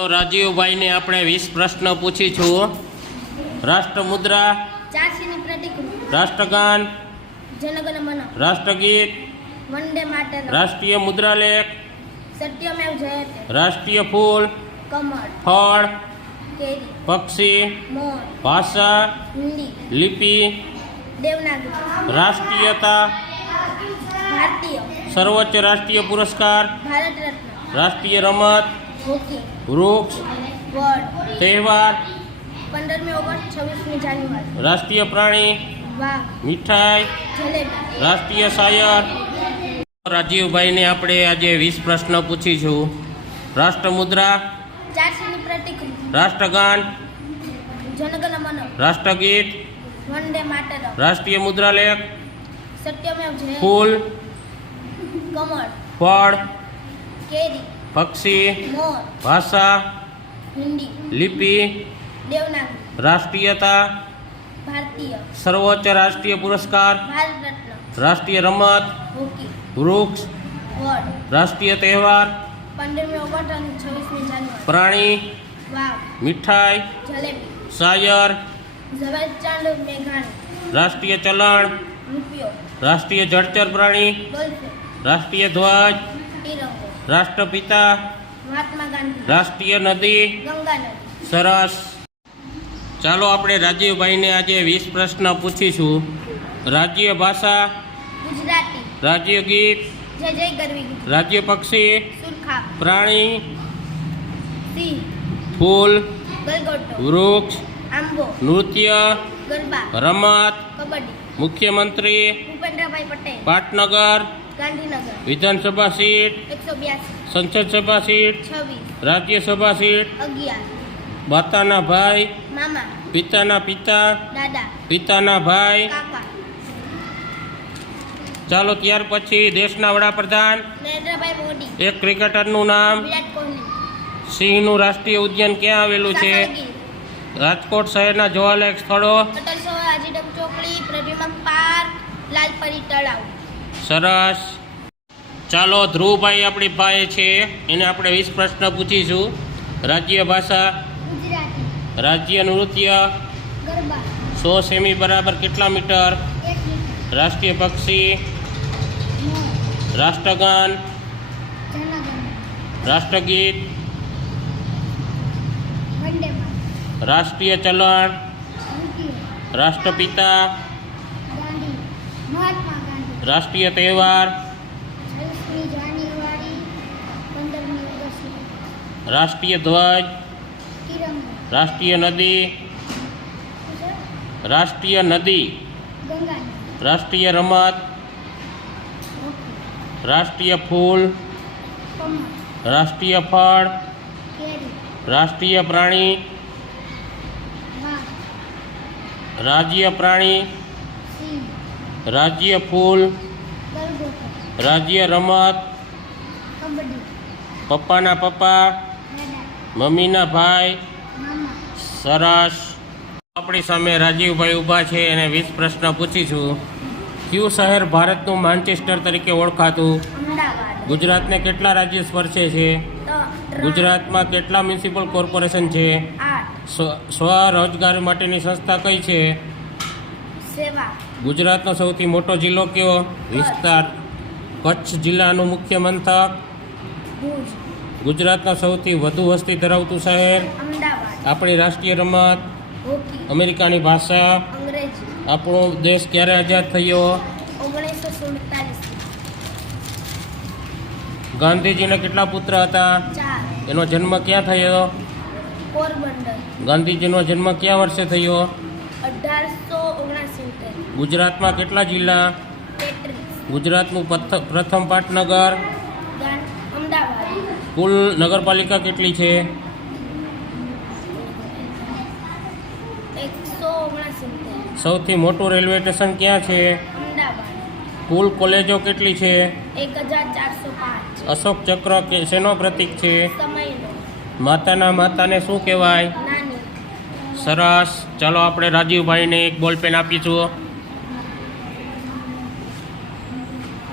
તો રાજીવભાઈને આપણે વીસ પ્રશ્ન પૂછી છું. રાષ્ટ્ર મુદ્રા ચારસીની પ્રતિકૃતિ રાષ્ટ્રગાન જનગણ મન રાષ્ટ્રગીત વંદે માતરમ. રાષ્ટ્રીય મુદ્રાલેખ સત્યમેવ જયતે. રાષ્ટ્રીય ફૂલ કમળ. ફળ કેરી. પક્ષી મોર. ભાષા હિન્દી. લિપિ દેવનાગરી. રાષ્ટ્રીયતા ભારતીય. સર્વોચ્ચ રાષ્ટ્રીય પુરસ્કાર ભારત રત્ન રાષ્ટ્રીય રમત હોકી વૃક્ષ તહેવાર રાષ્ટ્રીય પ્રાણી મીઠાઈ રાષ્ટ્રીય શાયર રાજીવભાઈને આપણે આજે વીસ પ્રશ્ન પૂછીશું. રાષ્ટ્ર મુદ્રા રાષ્ટ્રગાન રાષ્ટ્રગીત રાષ્ટ્રીય મુદ્રાલેખ ફૂલ કમળ. ફળ કેરી. પક્ષી મોર ભાષા હિન્દી લિપિ દેવનાગરી રાષ્ટ્રીયતા ભારતીય સર્વોચ્ચ રાષ્ટ્રીય પુરસ્કાર ભારત રત્ન રાષ્ટ્રીય રમત હોકી વૃક્ષ વર્ડ રાષ્ટ્રીય તહેવાર પંદરમી ઓગસ્ટ અને છવ્વીસમી જાન્યુઆરી પ્રાણી વાઘ મીઠાઈ જલેબી શાયર ઝવેરચંદ મેઘાણી રાષ્ટ્રીય ચલણ રૂપિયો રાષ્ટ્રીય જળચર પ્રાણી ડોલ્ફિન રાષ્ટ્રીય ધ્વજ તિરંગો રાષ્ટ્રપિતા મહાત્મા ગાંધી. રાષ્ટ્રીય નદી ગંગા નદી. સરસ. ચાલો આપણે રાજીવભાઈને આજે વીસ પ્રશ્ન પૂછીશું. રાજ્ય ભાષા ગુજરાતી. રાજ્ય ગીત જય જય ગરવી ગીત. રાજ્ય પક્ષી સુરખા પ્રાણી ફૂલ વૃક્ષ આંબો. નૃત્ય ગરબા. રમત કબડ્ડી. મુખ્યમંત્રી ભૂપેન્દ્રભાઈ પટેલ. પાટનગર ગાંધીનગર. વિધાનસભા સીટ. એકસો બ્યાસી. સંસદ સભા સીટ. છવ્વીસ. રાજ્યસભા સીટ. અગિયાર. માતાના ભાઈ. મામા. પિતાના પિતા. દાદા. પિતાના ભાઈ. કાકા. ચાલો ત્યાર પછી દેશના વડાપ્રધાન. નરેન્દ્રભાઈ મોદી. એક ક્રિકેટરનું નામ. વિરાટ કોહલી. સિંહનું રાષ્ટ્રીય ઉદ્યાન ક્યાં આવેલું છે? રાજકોટ શહેરના જોવાલાયક સ્થળો. અટલ સરોવર આજીડમ ચોકડી પ્રદ્યુમન પાર્ક લાલપરી તળાવ. સરસ. ચાલો ધ્રુવભાઈ આપણી પાસે છે. એને આપણે વીસ પ્રશ્ન પૂછીશું. રાજ્ય ભાષા? રાજ્ય નૃત્ય? સો સેમી બરાબર કેટલા મીટર? રાષ્ટ્રીય પક્ષી? રાષ્ટ્રગાન? રાષ્ટ્રગીત? રાષ્ટ્રીય ચલણ? રાષ્ટ્રપિતા? રાષ્ટ્રીય તહેવાર છવ્વીસમી જાન્યુઆરી પંદરમી ઓગસ્ટ રાષ્ટ્રીય ધ્વજ તિરંગો રાષ્ટ્રીય નદી છે? રાષ્ટ્રીય નદી ગંગા નદી રાષ્ટ્રીય રમત હોકી રાષ્ટ્રીય ફૂલ કમળ રાષ્ટ્રીય ફળ કેરી રાષ્ટ્રીય પ્રાણી વાઘ રાજ્ય પ્રાણી સિંહ રાજ્ય ફૂલ રાજ્ય રમત પપ્પાના પપ્પા મમ્મીના ભાઈ સરસ. આપણી સામે રાજીવભાઈ ઊભા છે એને વીસ પ્રશ્ન પૂછીશું કયું શહેર ભારતનું માન્ચેસ્ટર તરીકે ઓળખાતું? ગુજરાતને કેટલા રાજ્ય સ્પર્શે છે? ગુજરાતમાં કેટલા મ્યુનિસિપલ કોર્પોરેશન છે? સ્વરોજગાર માટેની સંસ્થા કઈ છે? સેવા ગુજરાતનો સૌથી મોટો જિલ્લો કયો? વિસ્તાર. કચ્છ જિલ્લાનું મુખ્ય મથક. ગુજરાતનો સૌથી વધુ વસ્તી ધરાવતું શહેર. આપણી રાષ્ટ્રીય રમત. અમેરિકાની ભાષા. આપણો દેશ ક્યારે આઝાદ થયો? ગાંધીજીને કેટલા પુત્ર હતા? એનો જન્મ ક્યાં થયો? ગાંધીજીનો જન્મ ક્યાં વર્ષે થયો? ગુજરાતમાં કેટલા જિલ્લા? ગુજરાતનું પ્રથમ પાટનગર? કુલ નગરપાલિકા કેટલી છે? સૌથી મોટું રેલવે સ્ટેશન ક્યાં છે? કુલ કોલેજો કેટલી છે? અશોક ચક્ર શેનો પ્રતીક છે? માતાના માતાને શું કહેવાય? સરસ. ચાલો આપણે રાજીવભાઈને એક બોલ પેન આપીશું.